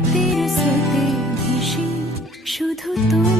রাতের স্রোতে ভেসে শুধু তোমায়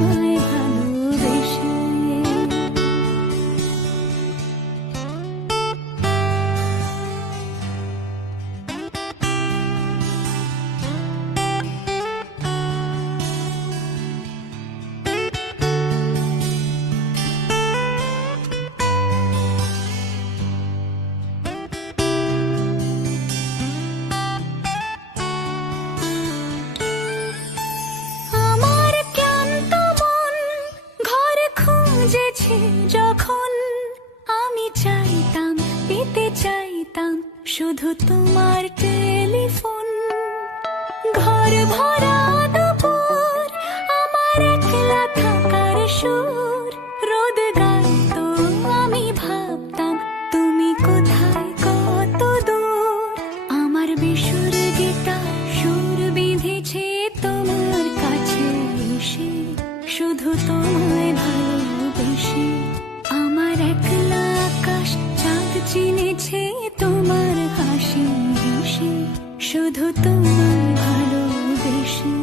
খুঁজেছে যখন আমি চাইতাম, পেতে চাইতাম শুধু তোমার টেলিফোন। ঘর ভরা দুপুর, আমার একলা থাকার সুর। রোদ গাইতো আমি ভাবতাম, তুমি কোথায় কত দূর? আমার বেসুর গীতার সুর বিঁধেছে তোমার কাছে এসে, শুধু তোমায় ভালোবেসে আমার একলা আকাশ চাঁদ চিনেছে তোমার হাসি হেসে। শুধু তোমার ভালোবেসে।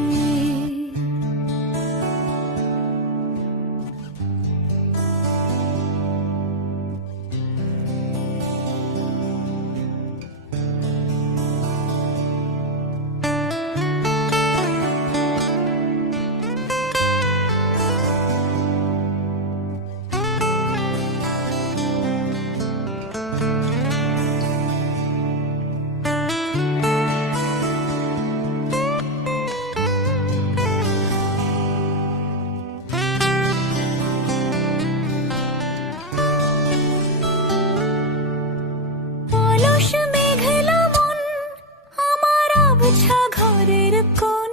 আবছা ঘরের কোন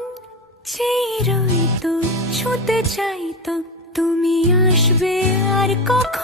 চেয়ে রইতো ছুতে চাইতো তুমি আসবে আর কখন?